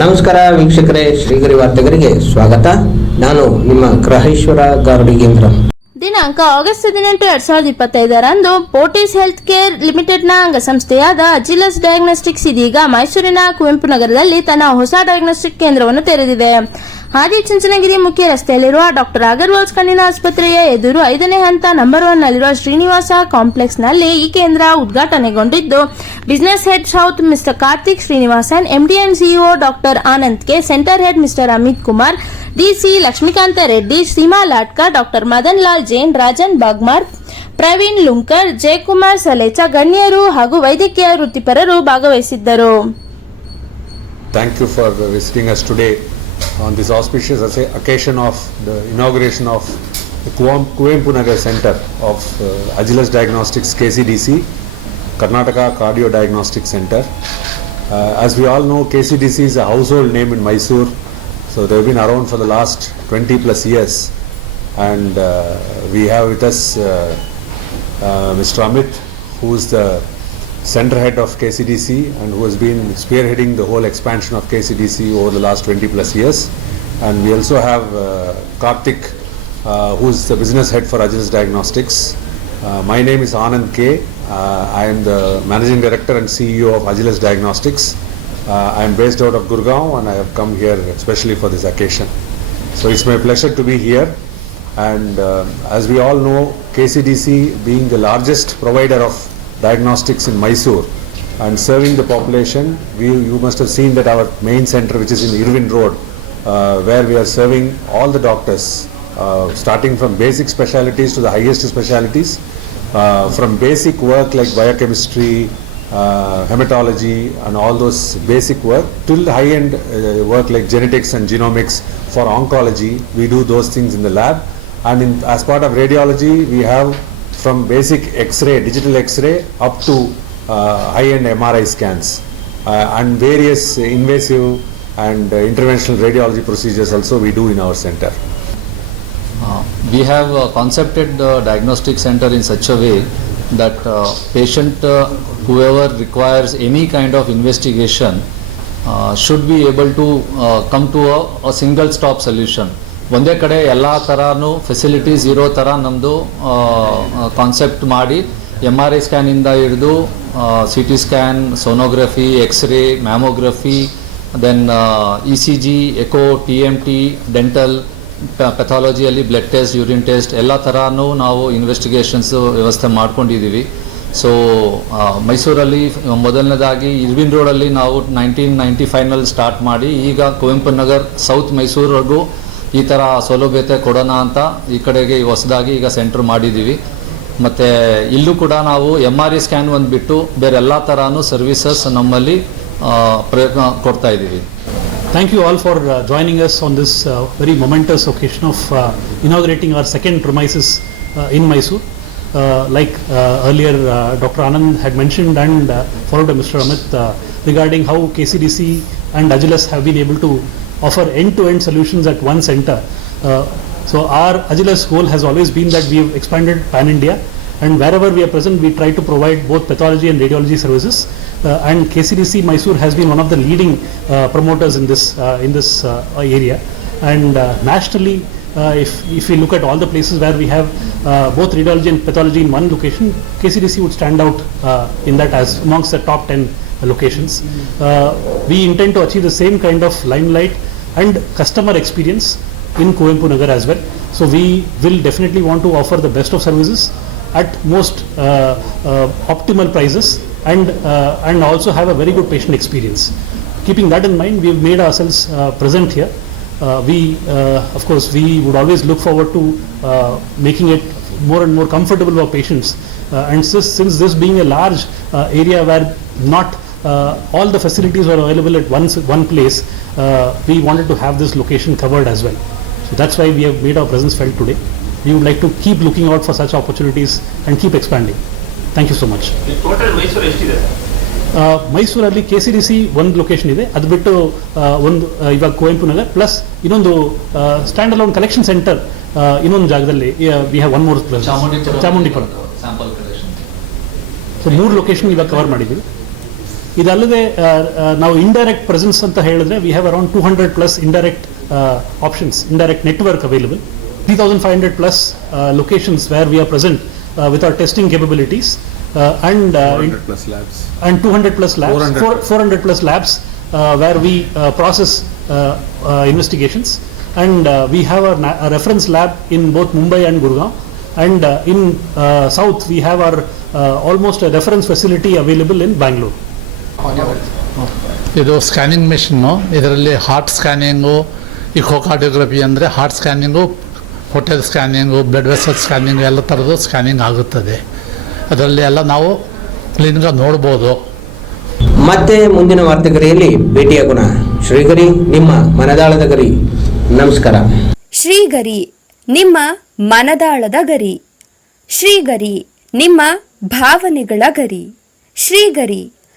ನಮಸ್ಕಾರ ವೀಕ್ಷಕರೇ, ಶ್ರೀಗರಿ ವಾರ್ತೆಗರಿಗೆ ಸ್ವಾಗತ. ನಾನು ನಿಮ್ಮ ಗ್ರಹೇಶ್ವರ ಗಾರ್ಡಿಗೇಂದ್ರ ದಿನಾಂಕ ಆಗಸ್ಟ್ ಹದಿನೆಂಟು ಎರಡ್ ಸಾವಿರದ ಇಪ್ಪತ್ತೈದರಂದು ಪೋರ್ಟಿಸ್ ಹೆಲ್ತ್ ಕೇರ್ ಲಿಮಿಟೆಡ್ನ ಅಂಗಸಂಸ್ಥೆಯಾದ ಅಜಿಲಸ್ ಡಯಾಗ್ನೋಸ್ಟಿಕ್ಸ್ ಇದೀಗ ಮೈಸೂರಿನ ಕುವೆಂಪು ನಗರದಲ್ಲಿ ತನ್ನ ಹೊಸ ಡಯಾಗ್ನೋಸ್ಟಿಕ್ ಕೇಂದ್ರವನ್ನು ತೆರೆದಿದೆ. ಆದಿಚುಂಚನಗಿರಿ ಮುಖ್ಯ ರಸ್ತೆಯಲ್ಲಿರುವ ಡಾಕ್ಟರ್ ಅಗರ್ವಾಲ್ಸ್ ಕಣ್ಣಿನ ಆಸ್ಪತ್ರೆಯ ಎದುರು ಐದನೇ ಹಂತ ನಂಬರ್ ಒನ್ ನಲ್ಲಿರುವ ಶ್ರೀನಿವಾಸ ಕಾಂಪ್ಲೆಕ್ಸ್ನಲ್ಲಿ ಈ ಕೇಂದ್ರ ಉದ್ಘಾಟನೆಗೊಂಡಿದ್ದು business head south mister Karthik Srinivasan MD and CEO doctor Anand K centre head mister Amit Kumar DC Lakshmikanta Reddy, Seema Latkar, doctor Madan Lal Jain, Rajan Bagmar, Praveen Lunkar, Jayakumar Salecha, ಗಣ್ಯರು ಹಾಗೂ ವೈದ್ಯಕೀಯ ವೃತ್ತಿಪರರು ಭಾಗವಹಿಸಿದ್ದರು. Thank you for visiting us today. On this auspicious occa- occasion of the inauguration of the Kuam- Nagar Center of uh, Diagnostics KCDC, Karnataka Cardio Diagnostic Center. Uh, As we all know, KCDC is a household name in Mysore, so they've been around for the last 20 plus years. And uh, we have with us uh, uh, Mr. Amit, who is the center head of KCDC and who has been spearheading the whole expansion of KCDC over the last 20 plus years. And we also have uh, uh, who is the business head for Agilus Diagnostics. Uh, my name is Anand K. Uh, I am the managing director and CEO of Agilus Diagnostics. Uh, I am based out of Gurgaon and I have come here especially for this occasion. So it's my pleasure to be here. And uh, as we all know, KCDC being the largest provider of diagnostics in Mysore and serving the population, we, you must have seen that our main center, which is in Irvin Road, uh, where we are serving all the doctors, uh, starting from basic specialties to the highest specialties, uh, from basic work like biochemistry, uh, hematology, and all those basic work, till high-end uh, work like genetics and genomics for oncology. We do those things in the lab. And in, as part of radiology, we have from basic X-ray, digital X-ray, up to uh, high-end MRI scans uh, and various invasive and interventional radiology procedures also we do in our center. Uh, We have concepted the diagnostic center in such a way that patient, whoever requires any kind of investigation, uh, should be able to uh, come to a, a single stop solution. ಒಂದೇ ಕಡೆ ಎಲ್ಲ ಥರನೂ facilities ಇರೋ ಥರ ನಮ್ಮದು concept ಮಾಡಿ M R I ಸ್ಕ್ಯಾನಿಂದ ಹಿಡಿದು C T scan sonography X-ray mammography then E C G echo T M T dental ಪೆಥಾಲಜಿಯಲ್ಲಿ blood test urine test ಎಲ್ಲ ಥರನೂ ನಾವು ಇನ್ವೆಸ್ಟಿಗೇಷನ್ಸ್ ವ್ಯವಸ್ಥೆ ಮಾಡ್ಕೊಂಡಿದ್ದೀವಿ ಸೊ ಮೈಸೂರಲ್ಲಿ ಮೊದಲನೇದಾಗಿ ಇರ್ವಿನ್ ರೋಡಲ್ಲಿ ನಾವು ನೈನ್ಟೀನ್ ನೈಂಟಿ ಫೈವ್ನಲ್ಲಿ ಸ್ಟಾರ್ಟ್ ಮಾಡಿ ಈಗ ಕುವೆಂಪು ನಗರ್ ಸೌತ್ ಮೈಸೂರಿಗೂ ಈ ಥರ ಸೌಲಭ್ಯತೆ ಕೊಡೋಣ ಅಂತ ಈ ಕಡೆಗೆ ಹೊಸದಾಗಿ ಈಗ ಸೆಂಟ್ರ್ ಮಾಡಿದ್ದೀವಿ ಮತ್ತು ಇಲ್ಲೂ ಕೂಡ ನಾವು ಎಂ ಆರ್ ಇ ಸ್ಕ್ಯಾನ್ ಒಂದು ಬಿಟ್ಟು ಬೇರೆ ಎಲ್ಲ ಥರನೂ ಸರ್ವಿಸಸ್ ನಮ್ಮಲ್ಲಿ ಪ್ರಯತ್ನ ಕೊಡ್ತಾ ಇದ್ದೀವಿ thank you all for uh, joining us on this momentous very momentous occasion of second inaugurating our second premises uh, in Mysore. Uh, Like uh, earlier, uh, Dr. Anand had mentioned and uh, followed by Mr. Amit uh, regarding how KCDC and Agilus have been able to offer end-to-end solutions at one center. Uh, So our Agilus goal has always been that we have expanded pan-India and wherever we are present, we try to provide both pathology and radiology services. Uh, and KCDC Mysore has been one of the leading uh, promoters in this uh, in this uh, area. And uh, nationally, if if we look at all the places where we have both radiology and pathology in one location, KCDC would stand out in that as amongst the top 10 locations. Uh, we intend to achieve the same kind of limelight and customer experience in Kuvempu Nagar as well. So we will definitely want to offer the best of services at most uh, uh, optimal prices and uh, and also have a very good patient experience. Keeping that in mind, we have made ourselves uh, present here. Uh, we, of course, we would always look forward to making it more and more comfortable for patients. And since, since this being a large area where not all the facilities were available at one, one place, uh, we wanted to have this location covered as well. So that's why we have made our presence felt today. We would like to keep looking out for such opportunities and keep expanding. Thank you so much. Total Mysuru ಎಷ್ಟಿದೆ one location ಮೈಸೂರಲ್ಲಿ K C D C ಒಂದು location ಇದೆ ಅದು ಬಿಟ್ಟು ಆ, ಒಂದು ಆ, ಇವಾಗ ಕುವೆಂಪು ನಗರ್ ಪ್ಲಸ್ ಇನ್ನೊಂದು ಸ್ಟ್ಯಾಂಡ್ ಅಲೋನ್ ಕಲೆಕ್ಷನ್ ಸೆಂಟರ್ ಇನ್ನೊಂದು ಜಾಗದಲ್ಲಿ we have Sample collection. So, Chamundipura location we so ಮೂರು ಲೊಕೇಶನ್ ಇವಾಗ ಕವರ್ ಮಾಡಿದ್ದೀವಿ ಇದಲ್ಲದೆ ಆ, ಆ, ನಾವು ಇಂಡೈರೆಕ್ಟ್ ಪ್ರೆಸೆನ್ಸ್ ಅಂತ ಹೇಳಿದ್ರೆ we have around two hundred plus indirect options indirect network available three thousand five hundred plus locations where we are present with our testing capabilities and plus labs. and 200 plus labs, 400 four- 400 plus labs uh, where we uh, process uh, uh, investigations. And uh, we have a, na- a reference lab in both Mumbai and Gurgaon. And uh, in uh, south, we have our uh, almost a reference facility available in Bangalore. ಇದು scanning machine ಇದರಲ್ಲಿ heart scanning echocardiography ಅಂದರೆ heart scanning ಹೋಟೆಲ್ scanning blood vessel scanning ಎಲ್ಲ ಥರದ್ದು scanning ಆಗುತ್ತದೆ. ಅದರಲ್ಲಿ ಎಲ್ಲ ನಾವು ಕ್ಲೀನ್ಗಾಗಿ ನೋಡ್ಬೋದು. ಮತ್ತೆ ಮುಂದಿನ ವಾರ್ತೆಗರಿಯಲ್ಲಿ ಭೇಟಿಯಾಗೋಣ. ಶ್ರೀಗರಿ ನಿಮ್ಮ ಮನದಾಳದ ಗರಿ. ನಮಸ್ಕಾರ. ಶ್ರೀಗರಿ ನಿಮ್ಮ ಮನದಾಳದ ಗರಿ. ಶ್ರೀಗರಿ ನಿಮ್ಮ ಭಾವನೆಗಳ ಗರಿ. ಶ್ರೀಗರಿ